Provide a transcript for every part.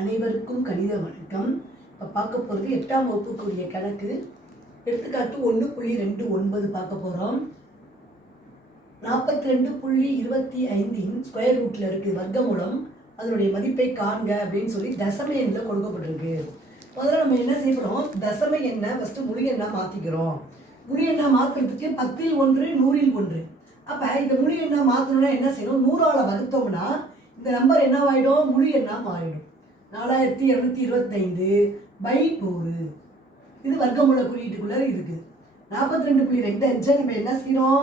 அனைவருக்கும் கணித வணக்கம். இப்போ பார்க்க போகிறது 8ஆம் வகுப்புக்குரிய கணக்கு. எடுத்துக்காட்டு 1.29 பார்க்க போகிறோம். 42.25 ஸ்கொயர் ரூட்டில் இருக்குது வர்க்கமூலம். அதனுடைய மதிப்பை காண்க அப்படின்னு சொல்லி தசம எண்ணில் கொடுக்கப்பட்டிருக்கு. முதல்ல நம்ம என்ன செய்கிறோம், தசம எண்ணை ஃபஸ்ட்டு முழு எண்ணாக மாற்றிக்கிறோம். முழு எண்ணாக மாற்றுறதுக்கு 10ல் 1 100ல் 1. அப்போ இந்த முழு எண்ணாக மாற்றணும்னா என்ன செய்யணும், 100ஆல் வகுத்தோம்னா இந்த நம்பர் என்னவாயிடும், முழு எண்ணாக மாறிடும். 4225/100 இது வர்க்கமூல குறியீட்டுக்குள்ளே இருக்குது. 42.25 நம்ம என்ன செய்கிறோம்,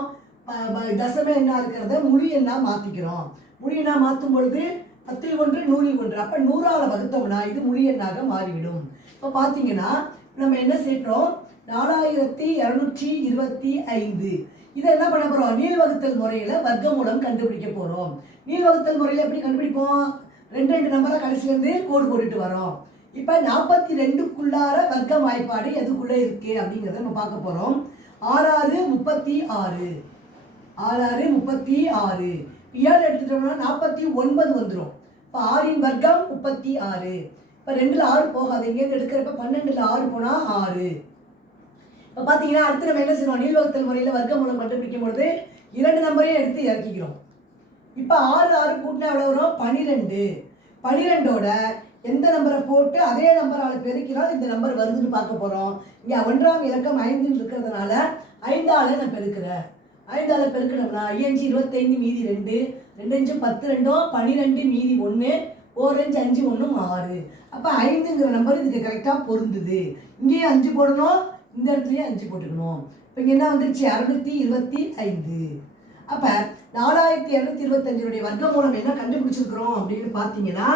தசம எண்ணாக இருக்கிறத முழு எண்ணாக மாற்றிக்கிறோம். முழு எண்ணாக மாற்றும் பொழுது 10ல் 1 100ல் 1. அப்போ 100ஆல் வகுத்தோம்னா இது முழு எண்ணாக மாறிவிடும். இப்போ பார்த்தீங்கன்னா நம்ம என்ன செய்கிறோம், 4225. இதை என்ன பண்ண போகிறோம், நீள்வகுத்தல் முறையில் வர்க்கமூலம் கண்டுபிடிக்க போகிறோம். நீள்வகுத்தல் முறையில் எப்படி கண்டுபிடிப்போம், 2 நம்பரை கடைசிலேருந்து கோடு போட்டுட்டு வரோம். இப்போ 42க்குள்ளார வர்க்க வாய்ப்பாடு எதுக்குள்ளே இருக்குது அப்படிங்கிறத நம்ம பார்க்க போகிறோம். 6 36 6 36. 7 எடுத்துட்டோம்னா 49 வந்துடும். இப்போ 6ன் வர்க்கம் 36. இப்போ 2ல் 6 போகாது, இங்கேருந்து எடுக்கிறப்ப 12ல் 6 போனால் 6. இப்போ பார்த்தீங்கன்னா அடுத்து நம்ம என்ன செய்வோம், நீள்வகுத்தல் முறையில் வர்க்கமூலம் கண்டுபிடிக்கும் பொழுது 2 நம்பரையும் எடுத்து இறக்கிக்கிறோம். இப்போ 6 6 கூட்டினா எவ்வளோ வரும், 12. 12ஓட எந்த நம்பரை போட்டு அதே நம்பரால் பெருக்கினால் இந்த நம்பர் வருதுன்னு பார்க்க போகிறோம். இங்கே 1ஆம் இலக்கம் 5 இருக்கிறதுனால 5ஆல் நான் பெருக்கிறேன். 5ஆல் பெருக்கணும்னா 5 25 மீதி 2, 2 5 10 2 12 மீதி 1, 4 5 5 1 6. அப்போ 5ங்கிற நம்பர் இதுக்கு கரெக்டாக பொருந்துது. இங்கேயும் 5 போடணும், இந்த இடத்துலையும் 5 போட்டுக்கணும். இப்போ இங்கே என்ன வந்துருச்சு, 625. அப்போ 4225 வர்க்கமூலம் என்ன கண்டுபிடிச்சிருக்கிறோம் அப்படின்னு பார்த்தீங்கன்னா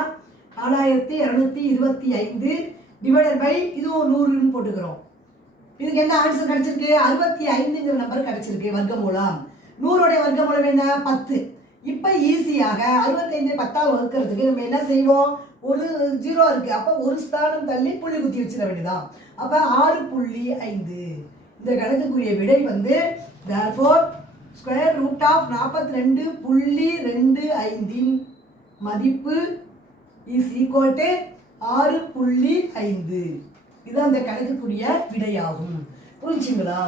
4225 டிவைடட் பை இதுவும் 100ன்னு போட்டுக்கிறோம். இதுக்கு என்ன ஆன்சர் கிடைச்சிருக்கு, 65ங்கிற நம்பர் கிடைச்சிருக்கு வர்க்கமூலம். 100உடைய வர்க்கமூலம் என்ன, 10. இப்போ ஈஸியாக 65 10ஆல் வகுக்கிறதுக்கு நம்ம என்ன செய்வோம், ஒரு 0 இருக்குது. அப்போ ஒரு ஸ்தானம் தள்ளி புள்ளி குத்தி வச்சிட வேண்டியதான். அப்போ 6.5. இந்த கணக்குக்குரிய விடை வந்து therefore ஸ்கொயர் ரூட் ஆஃப் 42.25 மதிப்பு இஸ் ஈக்குவல் டு 6.5. இது அந்த கணக்குக்குரிய விடையாகும். புரிஞ்சுங்களா?